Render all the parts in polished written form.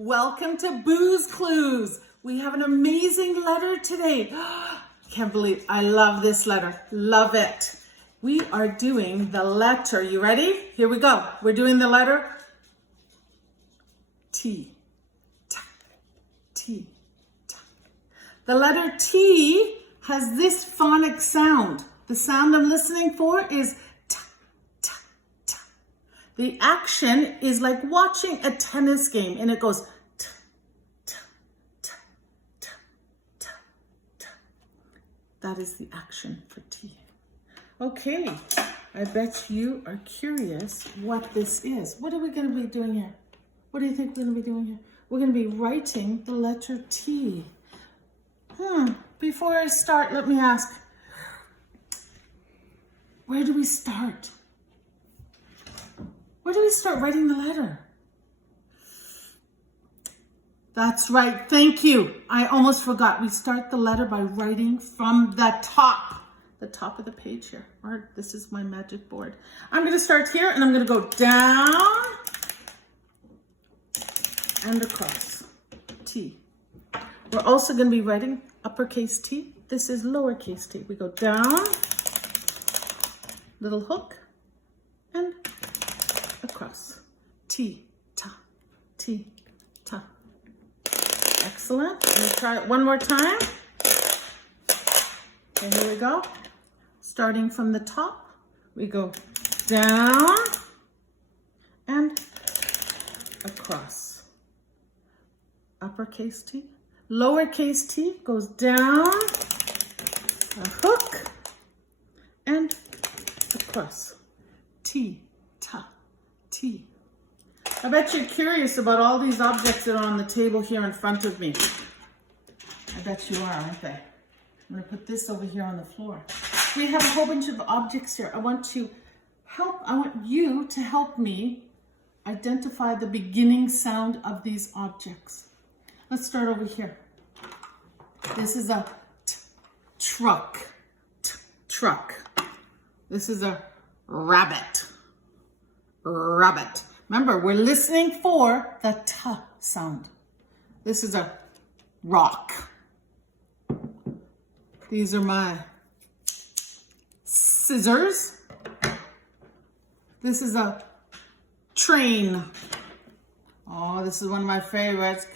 Welcome to Booze Clues. We have an amazing letter today. Can't believe I love this letter. Love it. We are doing the letter. You ready? Here we go. We're doing the letter T. T. T. T. The letter T has this phonic sound. The sound I'm listening for is T. T. T. The action is like watching a tennis game, and it goes T. T. T. T. T. T. That is the action for T. Okay, I bet you are curious what this is. What are we going to be doing here? What do you think we're going to be doing here? We're going to be writing the letter T. Before I start, let me ask, where do we start? Where do we start writing the letter? That's right, thank you. I almost forgot. We start the letter by writing from the top of the page here. Or this is my magic board. I'm going to start here and I'm going to go down and across. T. We're also going to be writing uppercase T. This is lowercase t. We go down, little hook, and across. T, ta, T, ta. Excellent. I'm going to try it one more time. Okay, here we go. Starting from the top, we go down and across. Uppercase T. Lowercase t goes down, a hook, and across. T, ta, T. I bet you're curious about all these objects that are on the table here in front of me. I bet you are, aren't they? I'm going to put this over here on the floor. We have a whole bunch of objects here. I want you to help me identify the beginning sound of these objects. Let's start over here. This is a truck. Truck. This is a rabbit. Rabbit. Remember, we're listening for the T sound. This is a rock. These are my scissors. This is a train. Oh, this is one of my favorites.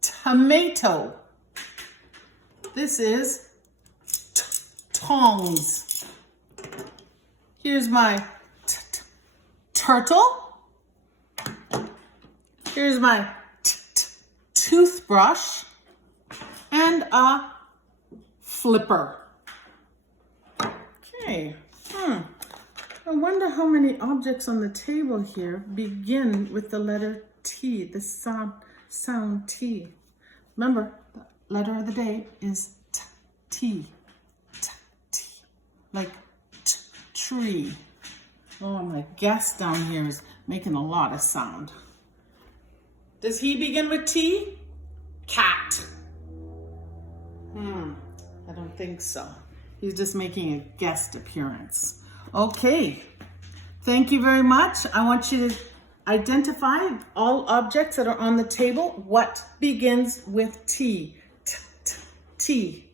Tomato. This is tongs. Here's my turtle. Here's my toothbrush and a flipper. Okay. I wonder how many objects on the table here begin with the letter T, the sound T. Remember, the letter of the day is T. T, T. Like tree. Oh, my guest down here is making a lot of sound. Does he begin with T? Cat. I don't think so. He's just making a guest appearance. Okay. Thank you very much. I want you to identify all objects that are on the table. What begins with T? T, T, T.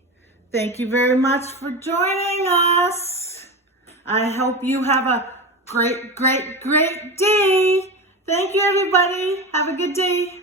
Thank you very much for joining us. I hope you have a great, great, great day. Thank you, everybody. Have a good day.